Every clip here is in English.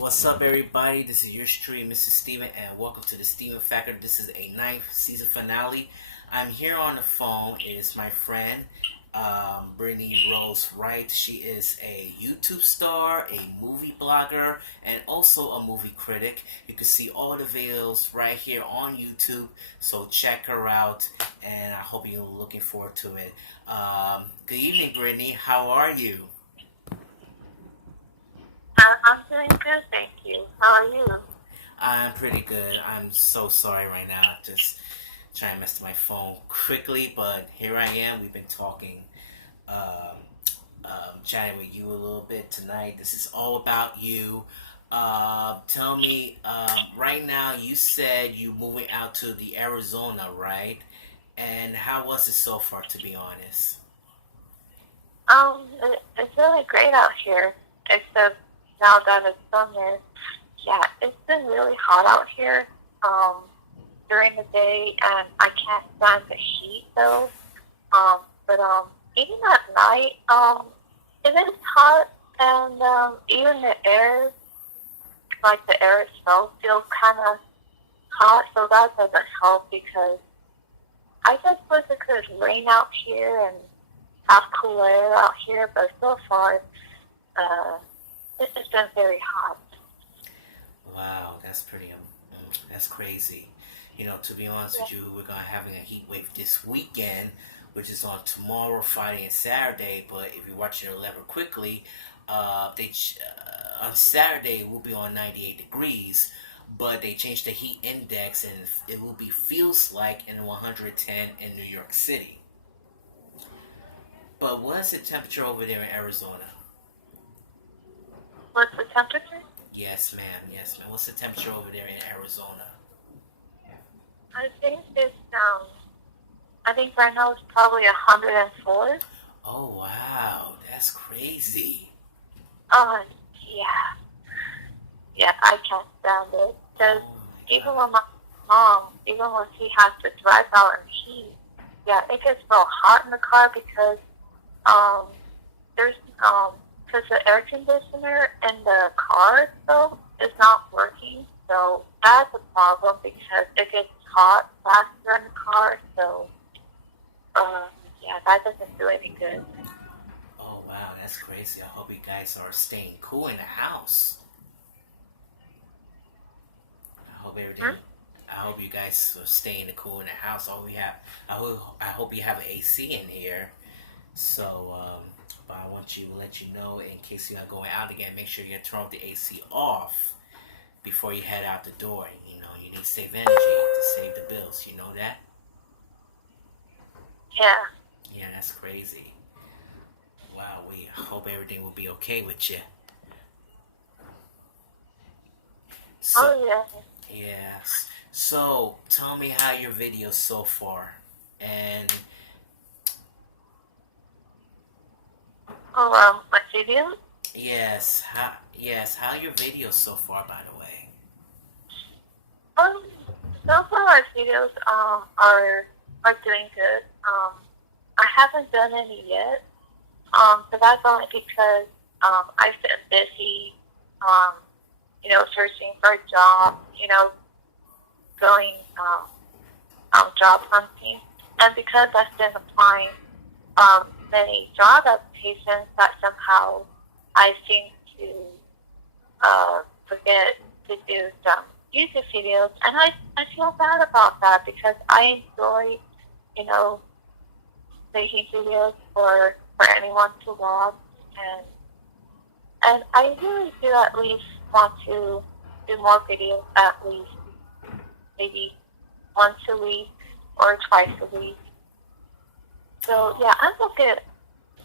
What's up, everybody? This is your stream, Mr. Steven, and welcome to the Steven Factor. This is a ninth season finale. I'm here on the phone. It's my friend, Brittany Rose Wright. She is a YouTube star, a movie blogger, and also a movie critic. You can see all the videos right here on YouTube, so check her out, and I hope you're looking forward to it. Good evening, Brittany. How are you? I'm doing good, thank you. How are you? I'm pretty good. I'm so sorry right now. Just trying to mess with my phone quickly, but here I am. We've been talking, um, chatting with you a little bit tonight. This is all about you. Tell me, right now you said you moving out to the Arizona, right? And how was it so far, to be honest? It's really great out here, except now that it's summer. Yeah, it's been really hot out here during the day, and I can't stand the heat though. But even at night, it is hot, and even the air, like the air itself, feels kind of hot. So that doesn't help because I just wish it could rain out here and have cool air out here, but so far, uh, it's been very hot. Wow, that's crazy. To be honest Yeah. with you, we're gonna having a heat wave this weekend, which is on tomorrow, Friday, and Saturday. But if you watch it level quickly, on Saturday we'll be on 98 degrees, but they changed the heat index and it will be feels like in 110 in New York City. But what's the temperature over there in Arizona? What's the temperature? Yes, ma'am. Yes, ma'am. What's the temperature over there in Arizona? I think I think right now it's probably 104. Oh wow, that's crazy. Oh, yeah. Yeah, I can't stand it. Because Oh my even god. when my mom, even when she has to drive out in heat, yeah, it gets so hot in the car because um, there's because the air conditioner in the car though is not working, so that's a problem because it gets hot faster in the car. So um, yeah, that doesn't do any good. Oh wow, that's crazy. I hope you guys are staying cool in the house. I hope everything. Hmm? I hope you guys are staying cool in the house. All we have. I hope you have an AC in here. So, but I want you to let you know in case you're going out again. Make sure you turn the AC off before you head out the door. You need to save energy to save the bills. You know that? Yeah. Yeah, that's crazy. Wow, we hope everything will be okay with you. So, Oh yeah. yes. So, tell me how your videos so far. And Oh my videos. how your videos so far, by the way. Um, so far my videos are doing good. I haven't done any yet. So that's only because I've been busy, um, searching for a job, going job hunting, and because I've been applying many job applications, that somehow I seem to forget to do some YouTube videos, and I feel bad about that because I enjoy, you know, making videos for anyone to watch, and and I really do at least want to do more videos at least maybe once a week or twice a week. So Oh, yeah, I'm looking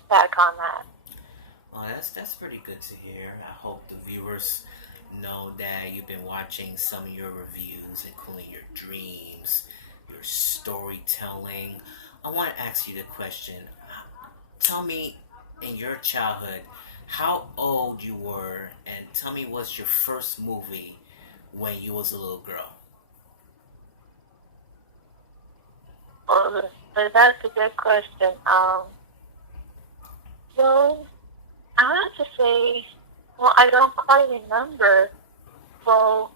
back on that. well, that's pretty good to hear. I hope the viewers know that you've been watching some of your reviews, including your dreams, your storytelling. I want to ask you the question. Tell me, in your childhood, how old you were, and tell me what's your first movie when you was a little girl. But that's a good question. Well, I have to say, well, I don't quite remember. Well,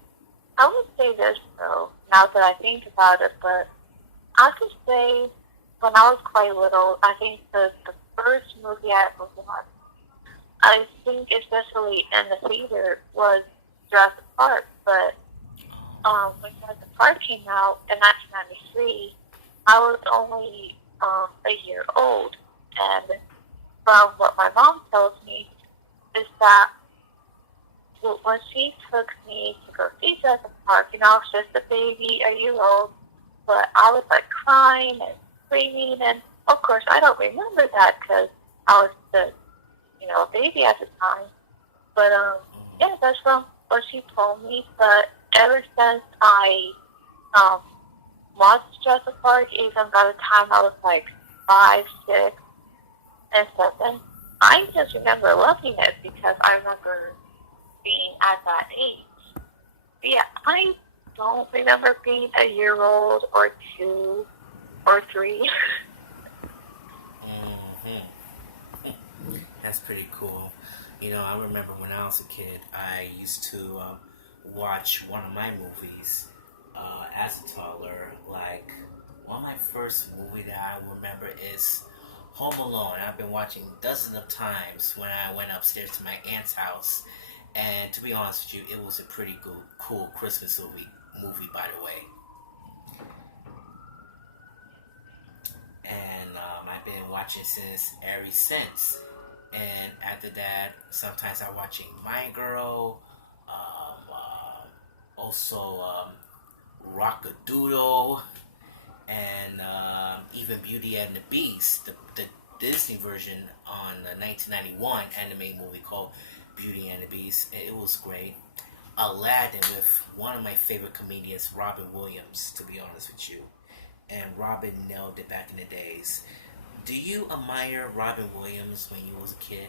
I would say this though, now that I think about it, but I could say when I was quite little, I think the first movie I ever watched, I think especially in the theater, was Jurassic Park. But when Jurassic Park came out in 1993, I was only a year old. And from what my mom tells me, is that when she took me to go see Jurassic Park, I was just a baby, a year old, but I was like crying and screaming, and of course I don't remember that because I was just, a baby at the time. But yeah, that's from what she told me. But ever since I um watched Jurassic Park, even by the time I was like 5, 6, and 7, I just remember loving it because I remember being at that age. But yeah, I don't remember being a year old or 2 or 3. That's pretty cool. I remember when I was a kid, I used to watch one of my movies as a toddler. Like, one of my first movie that I remember is Home Alone. I've been watching dozens of times when I went upstairs to my aunt's house. And to be honest with you, it was a pretty good, cool Christmas movie, by the way. And I've been watching since ever since. And after that, sometimes I'm watching My Girl, also Rockadoodle, and even Beauty and the Beast, the Disney version on the 1991 anime movie called Beauty and the Beast. It was great. Aladdin with one of my favorite comedians, Robin Williams, to be honest with you. And Robin nailed it back in the days. Do you admire Robin Williams when you was a kid?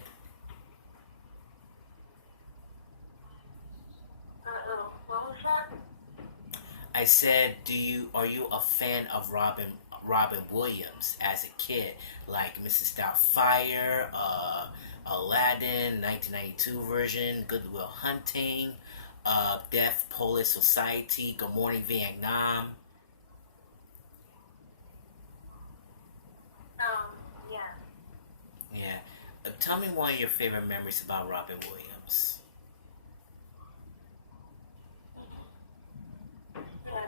What was that? I said, are you a fan of Robin Williams as a kid, like Mrs. Doubtfire, Aladdin, 1992 version, Goodwill Hunting, Death Police Society, Good Morning Vietnam? Yeah. Yeah. Tell me one of your favorite memories about Robin Williams. Yeah.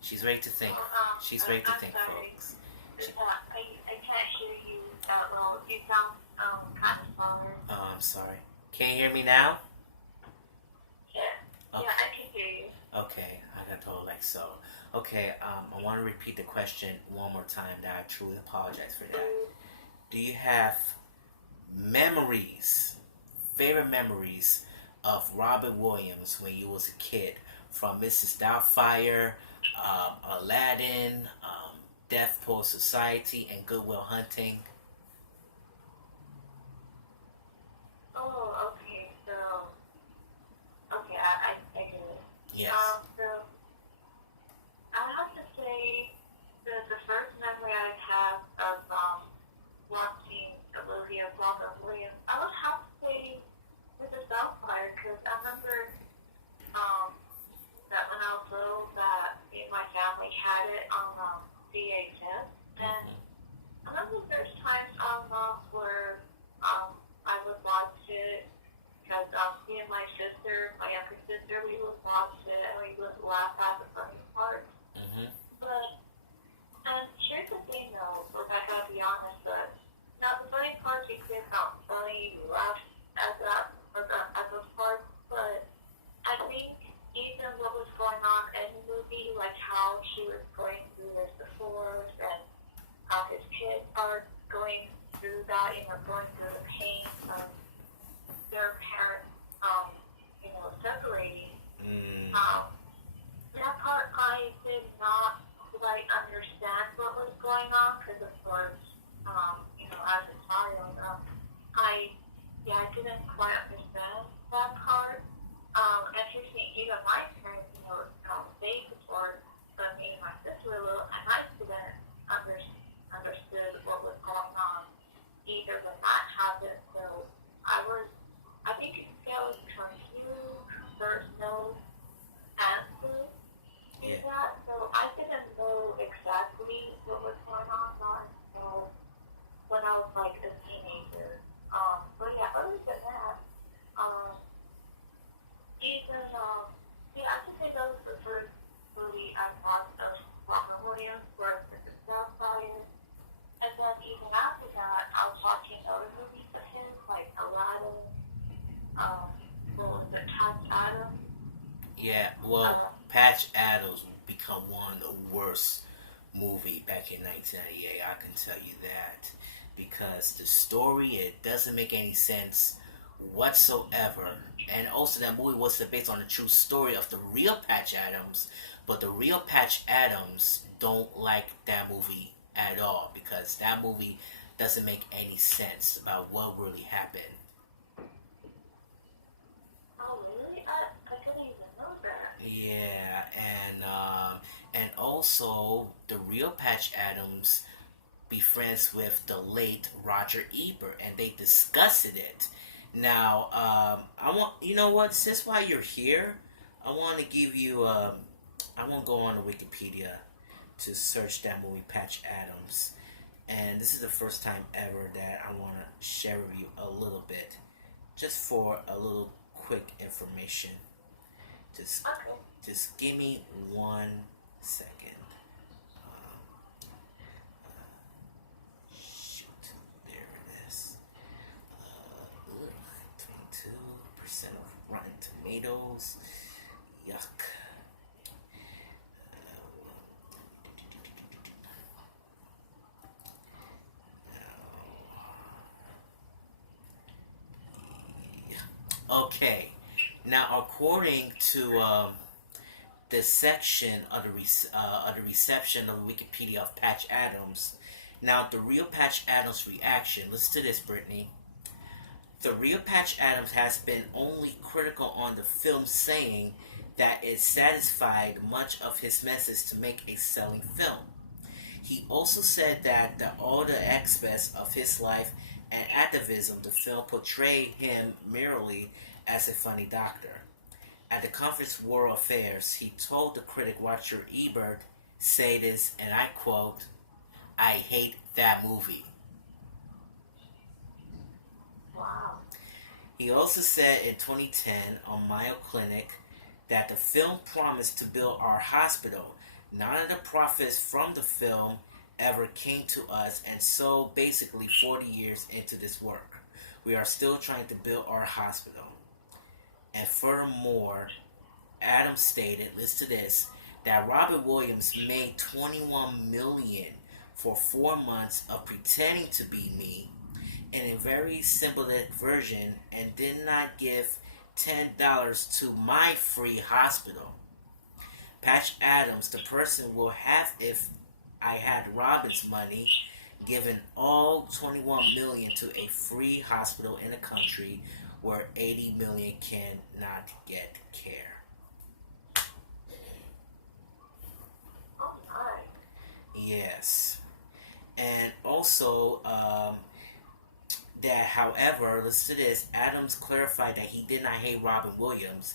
She's ready to think. She's ready to I'm think, sorry. folks. Is that, I can't hear you that well. You sound kind of smaller. Oh, I'm sorry. Can you hear me now? Yeah. Okay. Yeah, I can hear you. Okay, I got told like so. Okay, I want to repeat the question one more time. That I truly apologize for that. Do you have memories, favorite memories of Robin Williams when you was a kid, from Mrs. Doubtfire, Aladdin, Death Post Society, and Goodwill Hunting? Oh, okay. So, okay, I get it. Yes. So I have to say the first memory I have of watching the movie of Robin Williams, I would have to say with the Southfire because I remember that when I was little that me and my family had it on VHS, and I remember there's times where I would watch it because me and my sister, my younger sister, we would watch it and we would laugh at the funny parts. Mm-hmm. But and here's the thing though, Rebecca, I'll be honest, but now the funny parts you could not funny, you laugh at those parts, but I think even what was going on in the movie, like how she was going through this divorce and how his kids are going through that, going through the pain of their parents, separating. Mm. That part I did not quite understand what was going on because, of course, as a child, I didn't quite understand that part. And here's the thing, even my parents, they support me and my sister a little, and I didn't understood what was going on either when that happened um, what was it, Patch Adams? Yeah, well, Um, Patch Adams become one of the worst movie back in 1998. I can tell you that because the story it doesn't make any sense whatsoever. And also, that movie was based on a true story of the real Patch Adams, but the real Patch Adams don't like that movie at all because that movie doesn't make any sense about what really happened. oh, really? I didn't even know that. Yeah, and also the real Patch Adams be friends with the late Roger Ebert, and they discussed it. Now, I want you know what? Since while you're here, I want to give you. I want to go on to Wikipedia to search that movie Patch Adams, and this is the first time ever that I want to share with you a little bit, just for a little quick information. Just, Okay. just give me 1 second. Um, Shoot, there it is. 22% of Rotten Tomatoes. Yuck. Okay. Now, according to the section of the reception of Wikipedia of Patch Adams, now the real Patch Adams reaction. Listen to this, Brittany. The real Patch Adams has been only critical on the film, saying that it satisfied much of his message to make a selling film. He also said that all the aspects of his life and activism, the film portrayed him merely as a funny doctor. At the conference World Affairs, he told the critic Roger Ebert, say this, and I quote, I hate that movie. Wow. He also said in 2010 on Mayo Clinic that the film promised to build our hospital. None of the profits from the film ever came to us, and so basically 40 years into this work, we are still trying to build our hospital. And furthermore, Adams stated, listen to this, that Robert Williams made 21 million for 4 months of pretending to be me in a very symbolic version and did not give $10 to my free hospital. Patch Adams, the person will have if I had Robin's money, given all 21 million to a free hospital in a country where 80 million cannot get care. Oh, my. Yes. And also, that, however, listen to this, Adams clarified that he did not hate Robin Williams,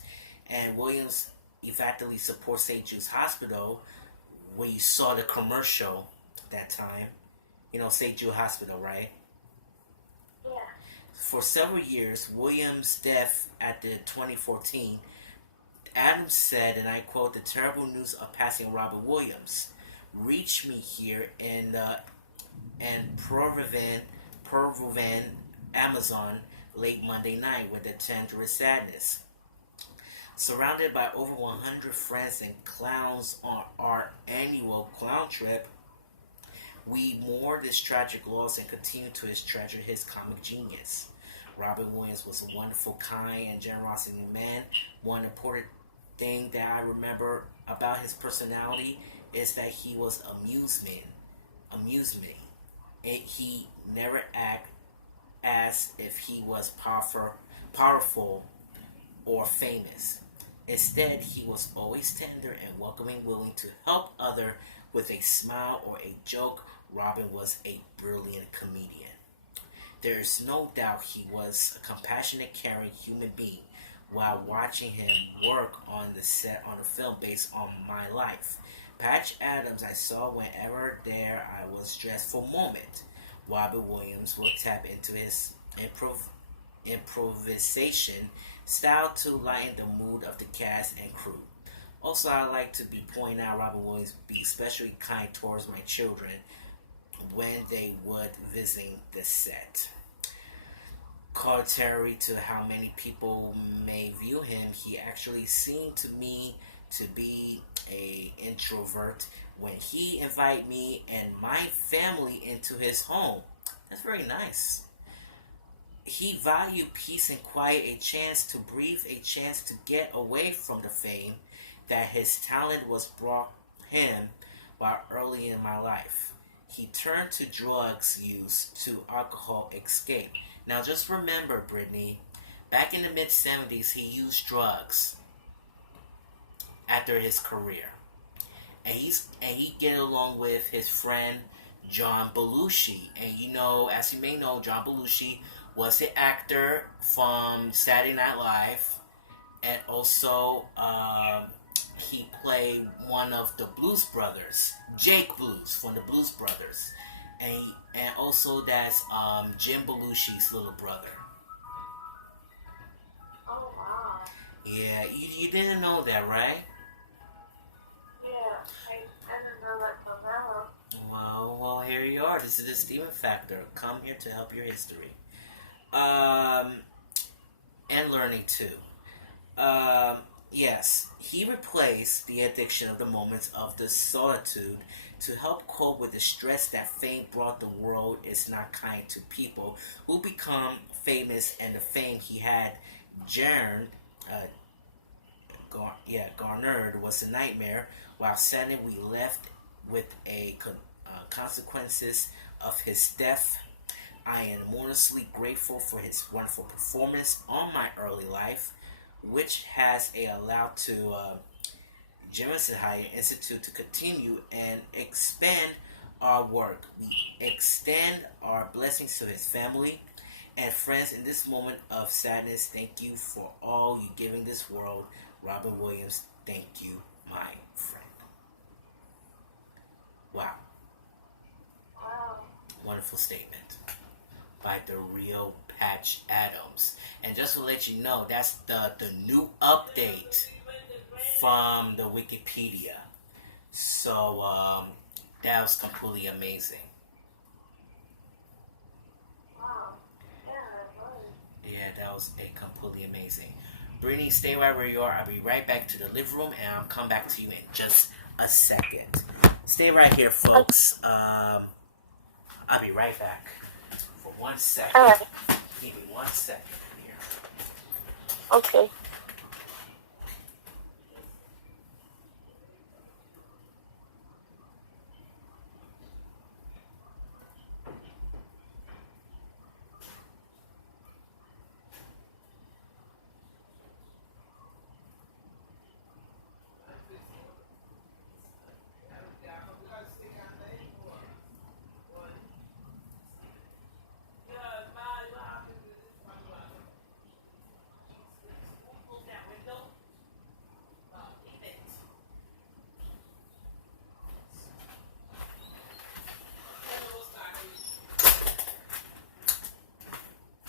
and Williams effectively supports St. Jude's Hospital when you saw the commercial that time. You know, St. Jude Hospital, right? Yeah. For several years, Williams' death at the 2014, Adams said, and I quote, the terrible news of passing Robin Williams reached me here in Provan, Amazon, late Monday night with a tenderest sadness. Surrounded by over 100 friends and clowns on our annual clown trip, we mourn this tragic loss and continue to treasure his comic genius. Robin Williams was a wonderful, kind, and generous man. One important thing that I remember about his personality is that he was amusement. He never acted as if he was powerful or famous. Instead, he was always tender and welcoming, willing to help other with a smile or a joke. Robin was a brilliant comedian. There is no doubt he was a compassionate, caring human being. While watching him work on the set on a film based on my life, Patch Adams I saw whenever there I was dressed for a moment. Robin Williams will tap into his improvisation style to lighten the mood of the cast and crew. Also, I like to be pointing out Robin Williams be especially kind towards my children when they would visit the set. contrary to how many people may view him, he actually seemed to me to be a introvert when he invited me and my family into his home. That's very nice. He valued peace and quiet, a chance to breathe, a chance to get away from the fame that his talent was brought him while early in my life. He turned to drugs use to alcohol escape. Now just remember, Brittany, back in the mid 70s, he used drugs after his career. And he get along with his friend John Belushi. And you know, as you may know, John Belushi was the actor from Saturday Night Live, and also he played one of the Blues Brothers, Jake Blues from the Blues Brothers, and also that's Jim Belushi's little brother. Oh, wow. Yeah, you didn't know that, right? Yeah, I didn't know that till now. Well, here you are. This is the Steven Factor. Come here to help your history. And learning too. Um, yes, he replaced the addiction of the moments of the solitude to help cope with the stress that fame brought. The world is not kind to people who become famous, and the fame he had garnered, uh, garnered was a nightmare. While sadly we left with consequences of his death. I am enormously grateful for his wonderful performance on my early life, which has allowed to Jemison High Institute to continue and expand our work. We extend our blessings to his family and friends in this moment of sadness. Thank you for all you giving this world. Robin Williams, thank you, my friend. Wow. Wow. Wonderful statement by the real Patch Adams. And just to let you know, that's the new update from the Wikipedia. So that was completely amazing. Wow. Yeah, it was. Yeah, that was a completely amazing. Brittany, stay right where you are. I'll be right back to the living room, and I'll come back to you in just a second. Stay right here, folks. I'll be right back for 1 second. All right. Give me 1 second here. Okay.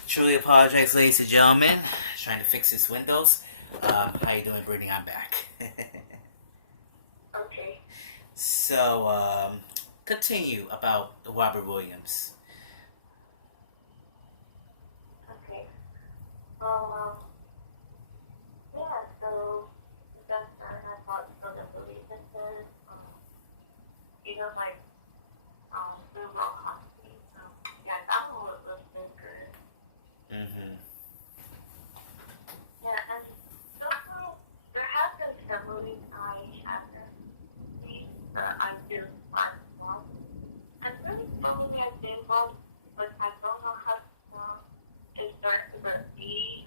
Truly apologize, ladies and gentlemen. Trying to fix this Windows. How you doing, Brittany? I'm back. Okay. So, continue about Robert Williams. Okay. Well, yeah, so the best friend I thought so the believe in this, even like, the real honesty. So, yeah, that one was been good. Mm-hmm. Yeah, and also, there have been some movies I haven't seen that I do find well. And really, something I've been well, but I don't know how to is starting to be,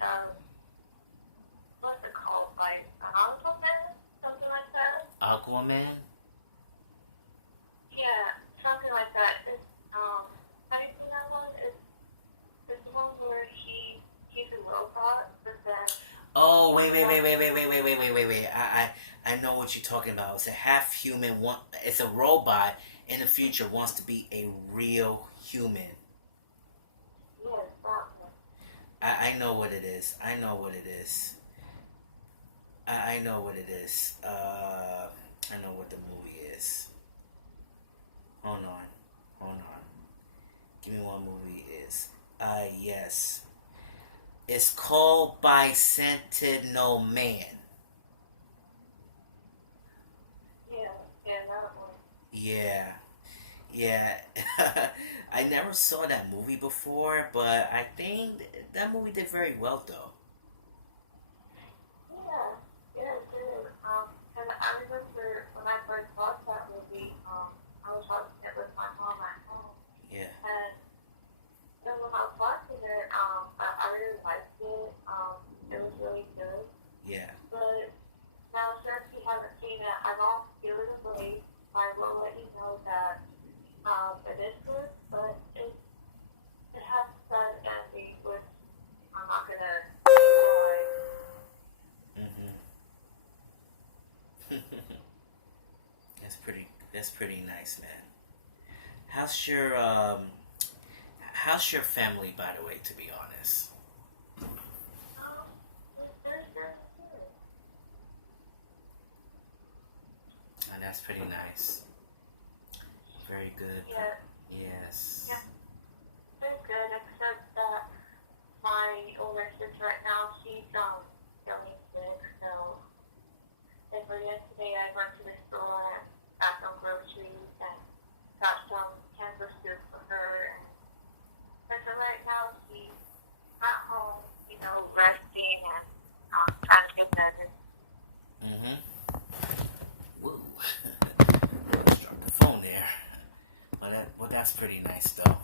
what's it called? Like, an Aquaman? Something like that? Aquaman? Yeah, something like that. It's, how do you say that one? It's the one where he's a robot, but then, Oh, wait. I know what you're talking about. It's a half human. It's a robot in the future wants to be a real human. yes, that one. I know what it is. I know what it is. I know what it is. I know what the movie is. Hold on. Give me what movie it is. Yes. It's called Bicentennial Man. Yeah, yeah, that one. Yeah, yeah. I never saw that movie before, but I think that movie did very well, though. Yeah, yeah, it did. And I remember when I first watched that movie, I was watching it with my mom at home, Yeah, and then when I was watching it, I really liked it. It was really good. yeah. But now, since you haven't seen it, I won't give it away. I will let you know that it is good, but it has a sad ending, which I'm not gonna give you away. Hmm. That's pretty nice, man. How's your how's your family, by the way? To be honest, Um, there's good. and that's pretty nice. Very good. Yeah, Yes. yeah, they're good, except that my older sister right now, she's feeling sick, so like for yesterday I went to the store and got some groceries and got some canned soup for her, and so right now she's at home, resting and trying to get better. Mm-hmm. Whoa. Dropped the phone there. Well, that's pretty nice though.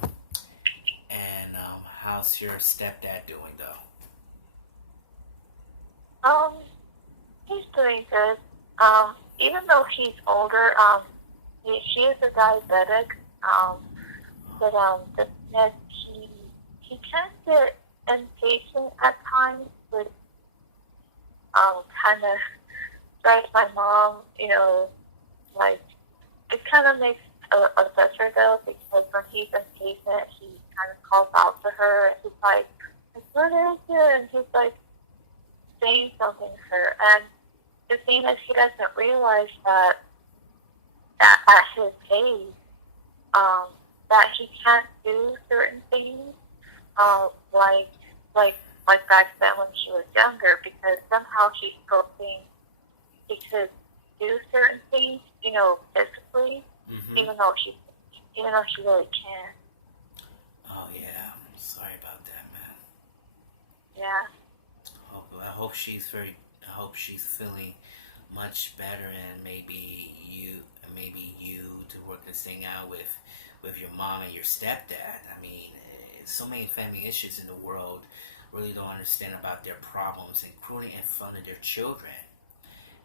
And how's your stepdad doing though? Um, he's doing good. Even though he's older, she is a diabetic. Um, but the thing is, he can get impatient at times, which kind of drives my mom. Like it kind of makes upsets her though, because when he's impatient, he kind of calls out to her, and he's like, "What is it?" And he's like saying something to her, and the thing is, he doesn't realize that at his age, um, that he can't do certain things, uh, like like like back then when she was younger, because somehow she still thinks he could do certain things, physically, Mm-hmm. even though she even though she really can't. Oh yeah. Sorry about that, man. Yeah. I hope she's feeling much better, and maybe you to work this thing out with your mom and your stepdad. I mean, so many family issues in the world really don't understand about their problems, including in front of their children.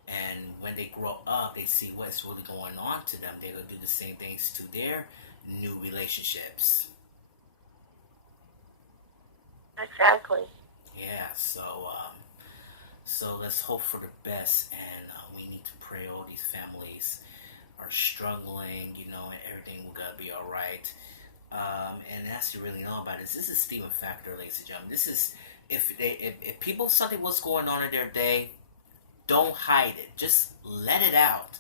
And when they grow up, they see what's really going on to them. They're gonna do the same things to their new relationships. Exactly. Yeah, so let's hope for the best, and we need to pray all these families are struggling, and everything will gonna be all right. And as you really know about this is Stephen Factor, ladies and gentlemen. This is if people something what's going on in their day, don't hide it. Just let it out.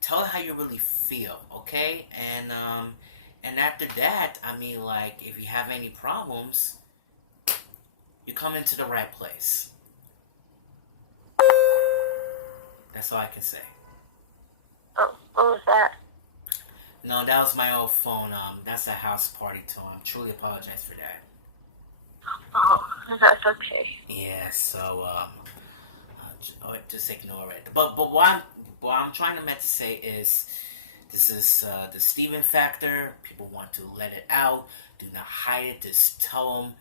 Tell it how you really feel, okay? And after that, I mean, like if you have any problems, you come into the right place. That's all I can say. Oh, what was that? No, that was my old phone. That's a house party tone. I truly apologize for that. Oh, that's okay. Yeah, so just ignore it. But what I'm trying to meant to say is this is the Steven factor. People want to let it out. Do not hide it. Just tell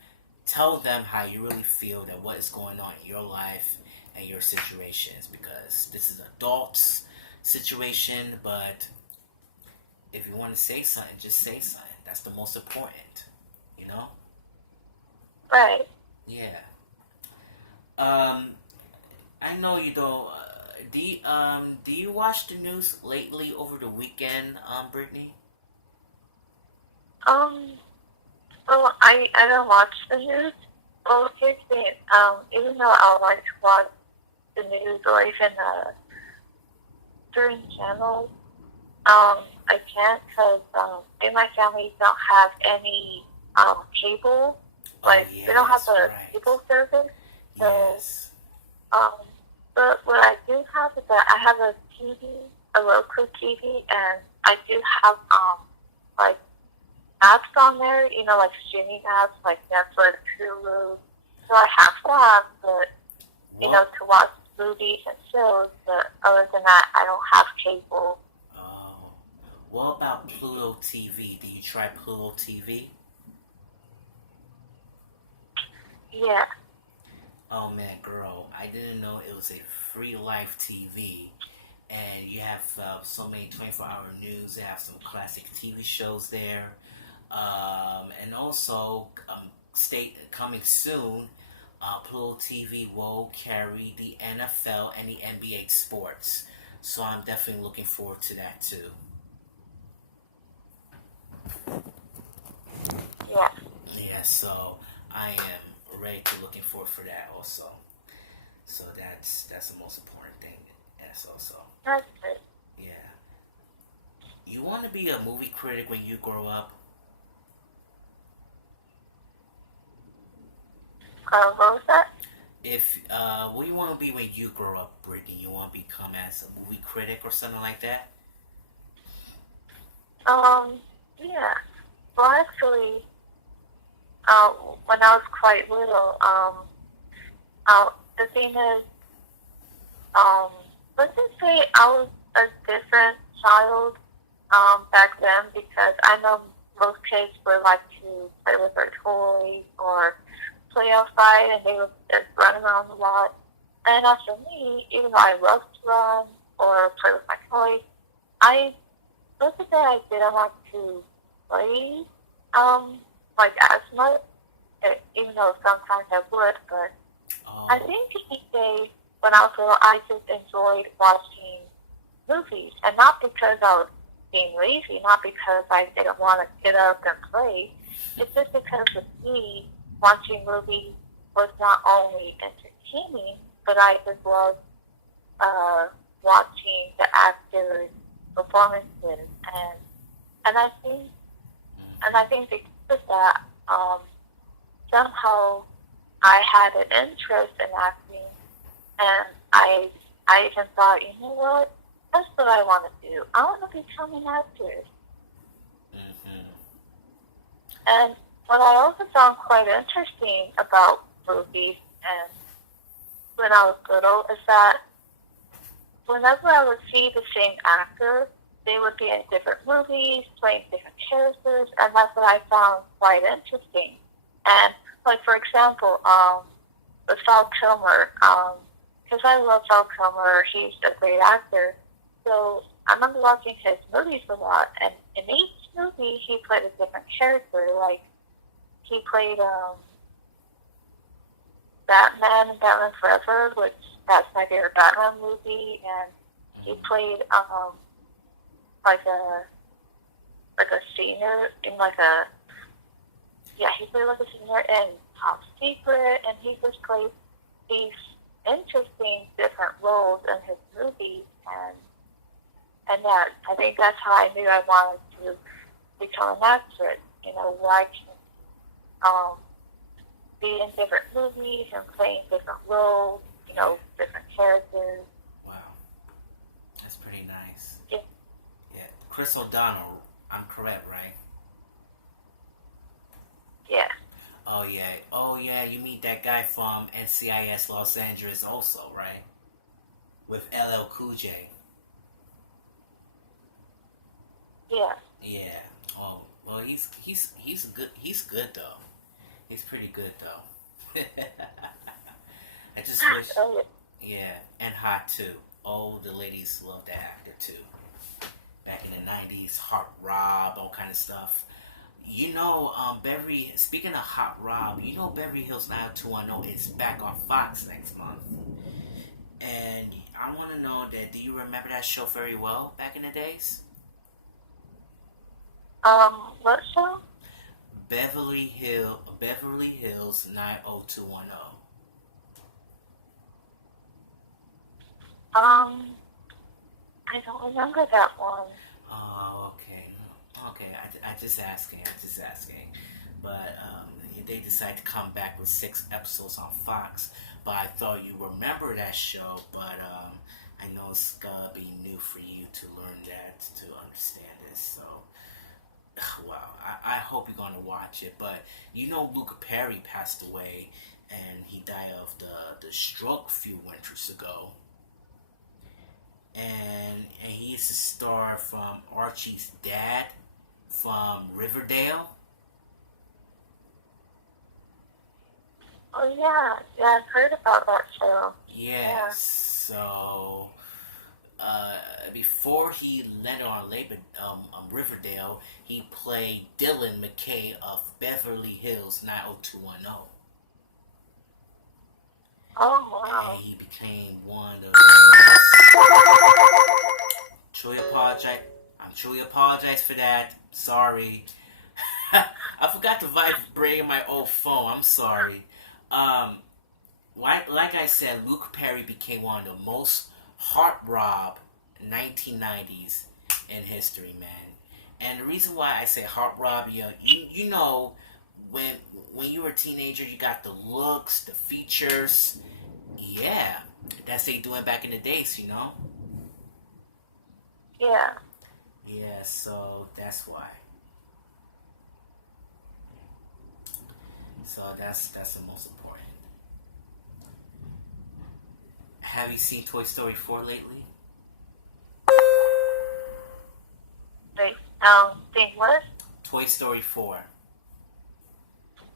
them how you really feel, that what is going on in your life and your situations, because this is adults situation. But if you want to say something, just say something. That's the most important, you know. Right. Yeah. Um, I know you don't. Do you watch the news lately over the weekend, Brittany? Um, well, I don't watch the news. Well, here's the thing. Even though I like to watch the news or even certain channels, I can't because in my family don't have any cable. Oh Like, we don't have yes, a right. cable service. So, Yes. um, but what I do have is that I have a TV, a Roku TV, and I do have, like, apps on there, like streaming apps like Netflix, Hulu. So I have that, but, What? to watch movies and shows, but other than that, I don't have cable. Oh. What about Pluto TV? Do you try Pluto TV? Yeah. Oh man, girl, I didn't know it was a free life TV. And you have so many 24-hour news. They have some classic TV shows there. And also, state coming soon, Pluto TV will carry the NFL and the NBA sports. So I'm definitely looking forward to that too. Yeah. Yeah, so I am ready to looking forward for that also. So that's the most important thing. Yes, also. That's it. Yeah. You want to be a movie critic when you grow up? What was that? If what do you want to be when you grow up, Brittany? You want to become as a movie critic or something like that? Yeah. Well, actually, uh, when I was quite little, the thing is, um, let's just say I was a different child, back then because I know most kids would like to play with their toys or play outside and they would just run around a lot. And as for me, even though I love to run or play with my toys, I let's just say I didn't want to play like as much, even though sometimes I would, but I Oh, think these days when I was little I just enjoyed watching movies and not because I was being lazy, not because I didn't want to get up and play. It's just because with me watching movies was not only entertaining, but I just loved watching the actors' performances and I think because of that, somehow I had an interest in acting, and I even thought, you know what? That's what I want to do. I want to become an actor. mm-hmm. And what I also found quite interesting about movies and when I was little is that whenever I would see the same actor, they would be in different movies, playing different characters, and that's what I found quite interesting. And like for example, with Val Kilmer, because I love Val Kilmer, he's a great actor. So I remember watching his movies a lot, and in each movie he played a different character. Like he played Batman and Batman Forever, which that's my favorite Batman movie, and he played like a like a senior in like a he played like a senior in Top Secret, and he just played these interesting different roles in his movies, and that I think that's how I knew I wanted to become an actress. Where I can be in different movies and playing different roles, different characters. Wow, that's pretty nice. Yeah. Yeah, Chris O'Donnell. I'm correct, right? Yeah. Oh yeah. You meet that guy from NCIS Los Angeles, also, right? With LL Cool J. Yeah. Yeah. Oh well, he's good. He's good though. He's pretty good though. I just wish. Oh, yeah. Yeah, and hot too. Oh, the ladies love that actor too. Back in the '90s, Hot Rob, all kind of stuff. Beverly. Speaking of Hot Rob, Beverly Hills 90210 is back on Fox next month, and I want to know that. Do you remember that show very well back in the days? What show? Beverly Hills 90210. I don't remember that one. Oh, okay. Okay, I just asking. But they decided to come back with 6 episodes on Fox. But I thought you remember that show, but I know it's gonna be new for you to learn that, to understand this. So, wow, I hope you're gonna watch it. But you know, Luke Perry passed away, and he died of the stroke a few winters ago. And he is the star from Archie's dad from Riverdale. Oh yeah, yeah, I've heard about that show. Yeah. Yes. So before he landed on Riverdale, he played Dylan McKay of Beverly Hills 90210, Oh and wow. he became one of the truly apologize. I'm truly apologize for that. Sorry. I forgot to vibrate my old phone. I'm sorry. Um, like I said, Luke Perry became one of the most heartthrob 1990s in history, man. And the reason why I say heartthrob, you know, when when you were a teenager, you got the looks, the features. Yeah, that's they doing back in the days, you know. Yeah. Yeah, so that's why. So that's the most important. Have you seen Toy Story 4 lately? They think what? Toy Story 4.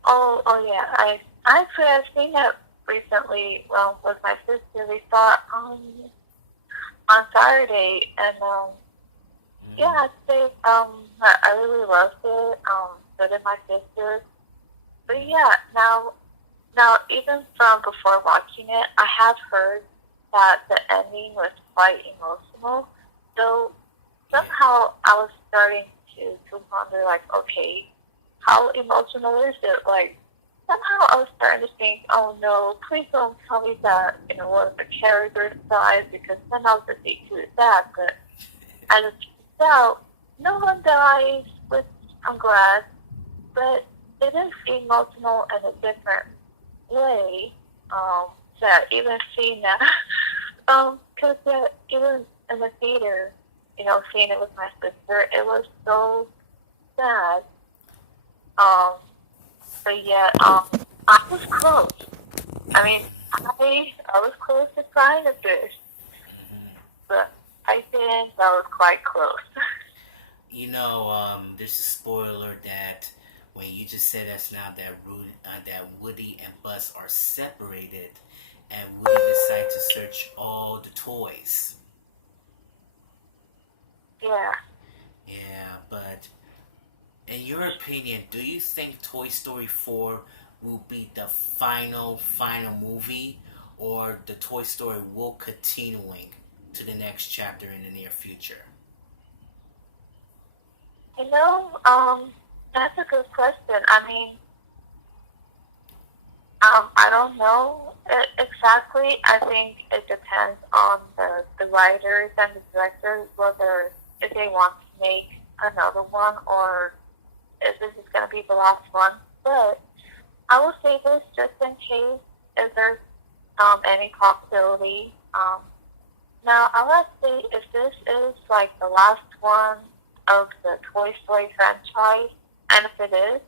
Oh yeah. I've seen it recently. With my sister, we saw it on Saturday, and yeah, Mm-hmm. I'd say I really loved it. So did my sister. But yeah, now even from before watching it, I have heard that the ending was quite emotional. So Yeah. somehow I was starting to wonder, like, okay, how emotional is it? Like, somehow I was starting to think, oh no, please don't tell me that, one of the characters dies, because then I'll just be too sad. But as it turns out, no one dies, which I'm glad, but it is emotional in a different way. That even seeing that, because even in the theater, seeing it with my sister, it was so sad. Um, but yet, I was close. I mean, I was close to crying a bit, Mm-hmm. but I think I was quite close. You know, there's a spoiler that when you just said us now that Woody and Buzz are separated, and Woody decides to search all the toys. Yeah. Yeah, but in your opinion, do you think Toy Story 4 will be the final movie, or the Toy Story will continuing to the next chapter in the near future? That's a good question. I mean, I don't know exactly. I think it depends on the writers and the directors, whether if they want to make another one, or if this is going to be the last one. But I will say this just in case if there's any possibility. Now, I would say if this is like the last one of the Toy Story franchise, and if it is,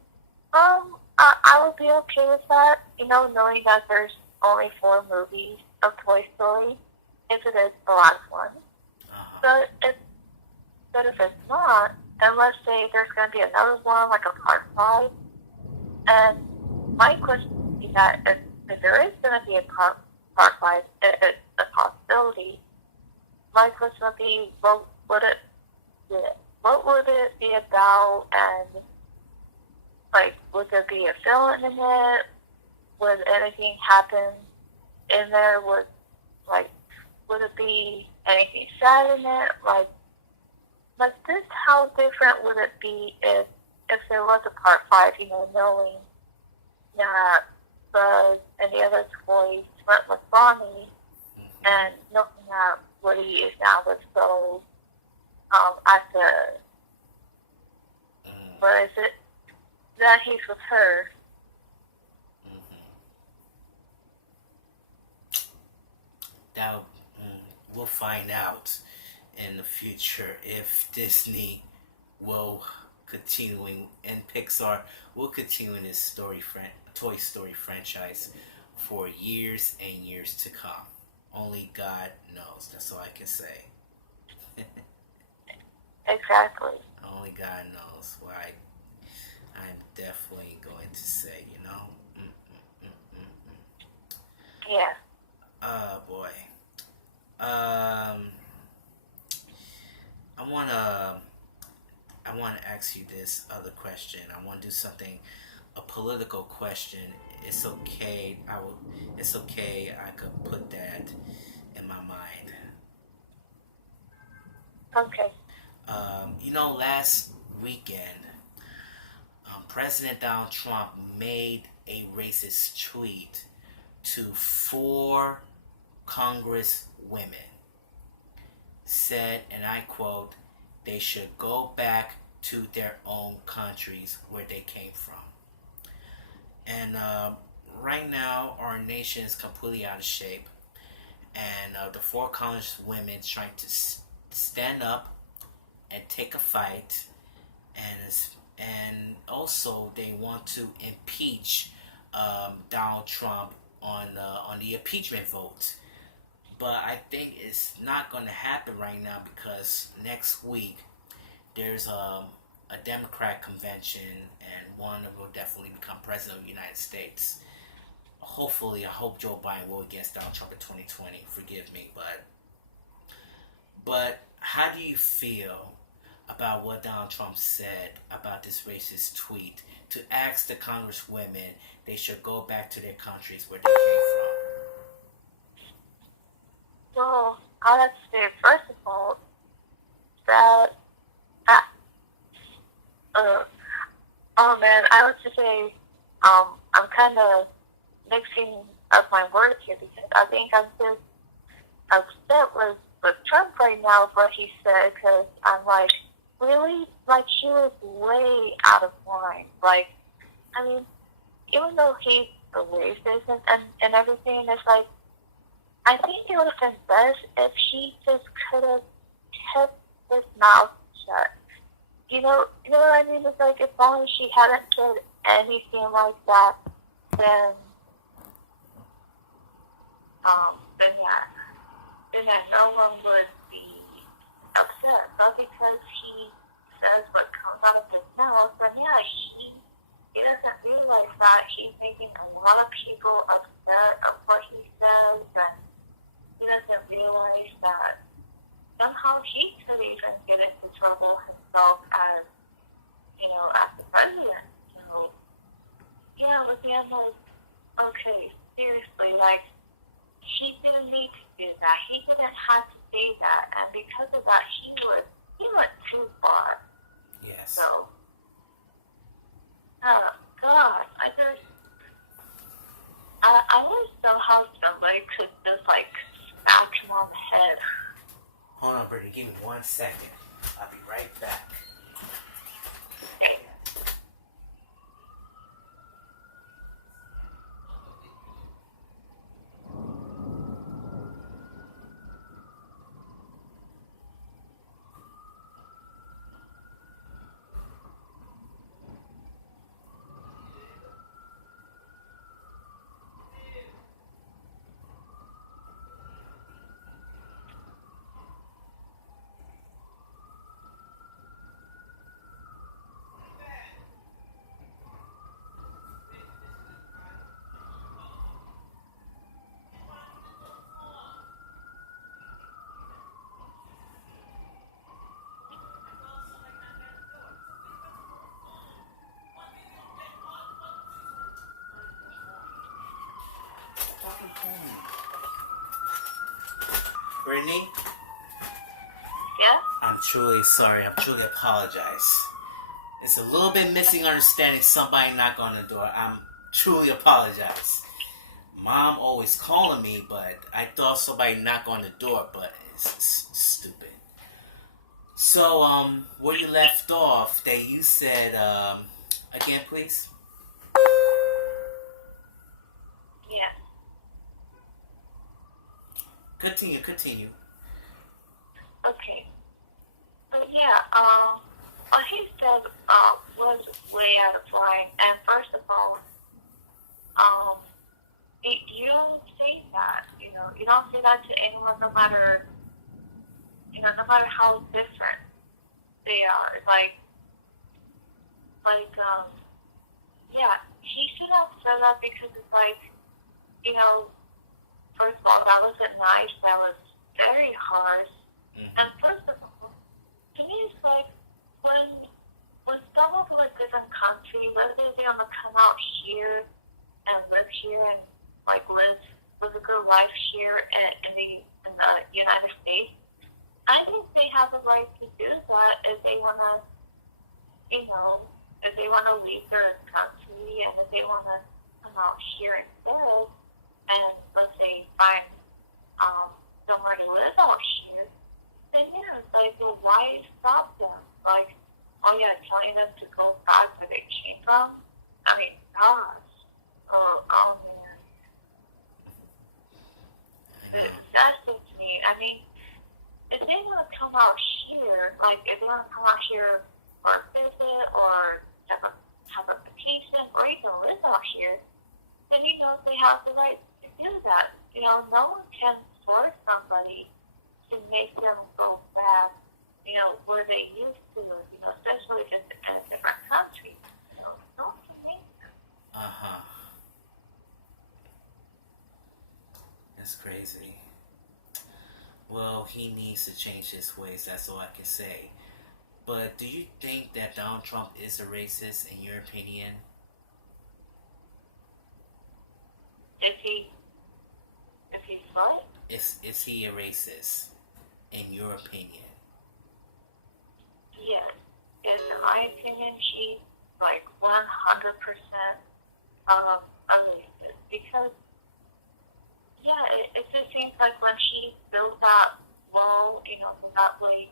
I would be okay with that, knowing that there's only 4 movies of Toy Story, if it is the last one. Uh-huh. But if it's not, and let's say there's going to be another one, like a part 5, and my question would be that if there is going to be a part 5, if it's a possibility, my question would be, what would it be about, and like, would there be a villain in it? Would anything happen in there? Would it be anything sad in it? Like this, how different would it be if there was a part 5? Knowing that Buzz and the other toys went with Bonnie, and knowing that Woody is now with Buzz, at Mm. what is it? That he's with her. that we'll find out in the future if Disney will continuing and Pixar will continue in this Toy Story franchise for years and years to come. Only God knows. That's all I can say. Exactly. Only God knows why. I'm definitely going to say, Yeah. Oh boy. Um, I wanna ask you this other question. I want to do something, a political question. It's okay. I will. It's okay. I could put that in my mind. Okay. Last weekend, President Donald Trump made a racist tweet to four Congress women. Said, and I quote, they should go back to their own countries where they came from. And right now, our nation is completely out of shape. And the four Congress women trying to stand up and take a fight, and also they want to impeach Donald Trump on the impeachment vote. But I think it's not going to happen right now because next week there's a Democrat convention, and one of them will definitely become president of the United States. Hopefully, I hope Joe Biden will against Donald Trump in 2020. Forgive me, but how do you feel about what Donald Trump said about this racist tweet to ask the Congresswomen they should go back to their countries where they came Well, I have to say, first of all, that, uh, uh, oh man, I would just say, I'm kind of mixing up my words here because I think I'm just upset with Trump right now for what he said because I'm like, really? Like, he was way out of line. Like, I mean, even though he's a racist and everything, it's like, I think it would have been best if he just could have kept his mouth shut. You know what I mean? It's like if only she hadn't said anything like that, then then no one would be upset. But because he says what comes out of his mouth, then yeah, he doesn't realize that he's making a lot of people upset of what he says, and he doesn't realize that somehow he could even get into trouble himself as the president. So yeah, with him, like, okay, seriously, like, he didn't need to do that. He didn't have to say that, and because of that, he went too far. Yes. So, oh God, I wish somehow somebody could just like smack him on the head. Hold on, Brittany. Give me 1 second. I'll be right back. Okay. Brittany, Yeah. I'm truly sorry. I'm truly apologize. It's a little bit missing understanding. Somebody knock on the door. I'm truly apologize. Mom always calling me, but I thought somebody knock on the door, but it's stupid. So, where you left off, that you said, again, please? Yeah. Continue. Okay. So yeah, what he said was way out of line. And first of all, um, you don't say that. You don't say that to anyone, no matter no matter how different they are. Like, yeah, he should have said that because it's like, you know, first of all, that wasn't nice. That was very harsh. And Mm-hmm. first of all, to me, it's like when someone from a different country, let's say they want to come out here and live here and like live a good life here in the United States, I think they have the right to do that if they wanna, you know, if they wanna leave their country and if they wanna come out here instead and let's say find somewhere to live out here, then yeah, it's like, well, why stop them? Like, oh yeah, telling them to go back where they came from. I mean, gosh, oh man, I know. that's just mean. I mean, if they want to come out here, like if they want to come out here for a visit or have a vacation or even live out here, then they have the right to do that. No one can force somebody to make them go back, where they used to, especially if it's in a different country. No one can make them. Uh huh. That's crazy. Well, he needs to change his ways. That's all I can say. But do you think that Donald Trump is a racist, in your opinion? If he, if he's what? Is he a racist, in your opinion? Yes. Yes, in my opinion, she's like 100% a racist because yeah, it just seems like when she built that wall, so that way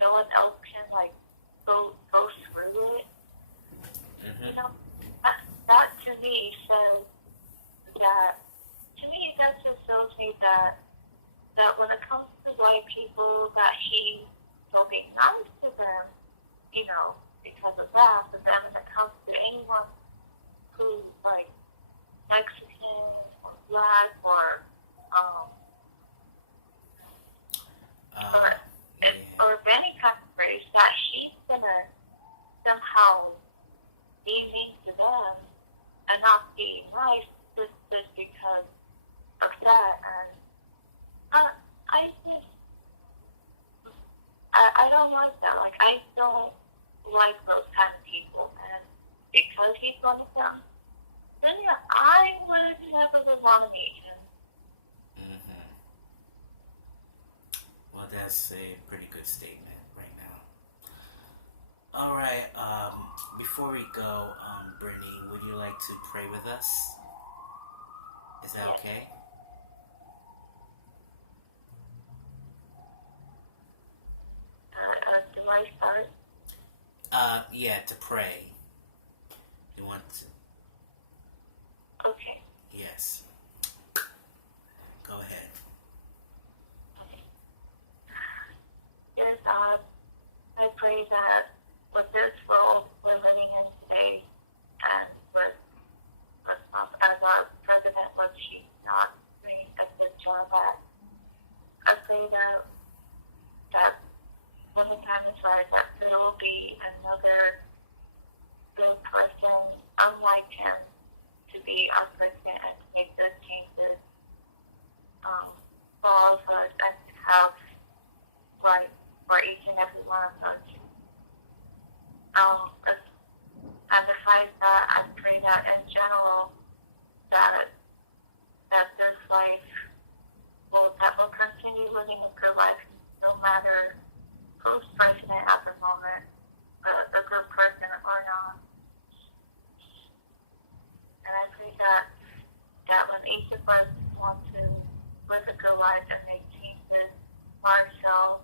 no one else can like go through it. Mm-hmm. You know, that to me says that that just shows me that when it comes to white people, that he will be nice to them, because of that. But then when it comes to anyone who's like Mexican or black um, or Yeah. or of any kind of race, that he's gonna somehow be mean to them and not be nice just because of that. And I just I don't like that. Like I don't like those kind of people, and because he's one of them, then yeah, I would never want to meet him. Mm-hmm. Well, that's a pretty good statement right now. All right. Before we go, Brittany, would you like to pray with us? Is that Yes. okay? Do I start? Yeah, to pray. You want to? Okay. Yes. Go ahead. Okay. Dear God, I pray that with this world we're living in today, and as our president was she not doing a good job at, I pray that when the time is right, that there will be another good person unlike him to be our president and to make good changes for all of us and to have right for each and every one of us. And besides that, I pray that in general that this life that will continue living a good life no matter who's president at the moment, a good person or not. And I pray that when each of us want to live a good life and make changes for ourselves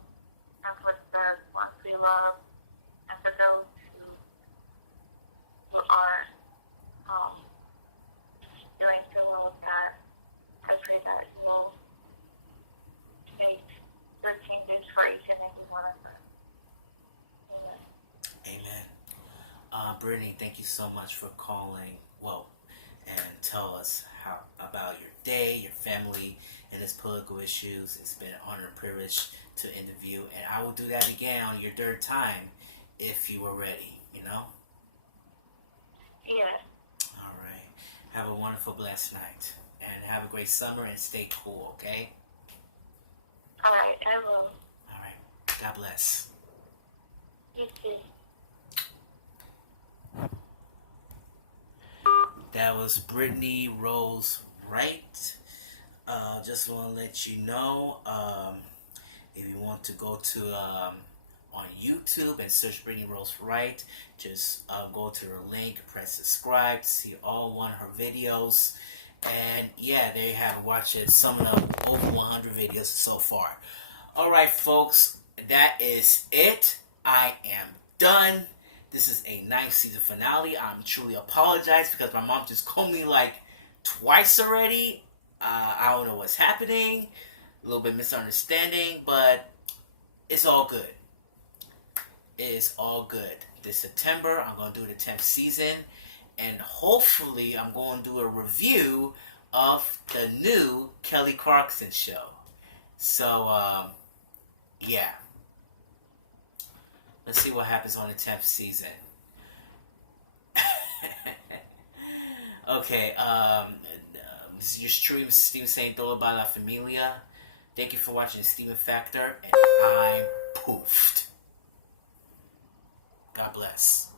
and for the ones we love and for those who aren't doing so well with that, I pray that Brittany, thank you so much for calling. Well, and tell us how about your day, your family, and its political issues. It's been an honor and privilege to interview, and I will do that again on your third time if you were ready. You know. Yes. All right. Have a wonderful, blessed night, and have a great summer, and stay cool. Okay. All right, I will. All right. God bless. You too. That was Brittany Rose Wright. Just want to let you know, if you want to go to on YouTube and search Brittany Rose Wright, just go to her link, press subscribe to see all one of her videos. And yeah, there you have it. Watch it. Some of them over 100 videos so far. All right, folks, that is it. I am done. This is a 9th season finale. I'm truly apologize because my mom just called me like twice already. I don't know what's happening. A little bit misunderstanding, but it's all good. It is all good. This September, I'm going to do the 10th season. And hopefully, I'm going to do a review of the new Kelly Clarkson show. So, yeah. Let's see what happens on the 10th season. Okay, this is your stream, Steven saying Todo by La Familia. Thank you for watching Steven Factor, and I'm poofed. God bless.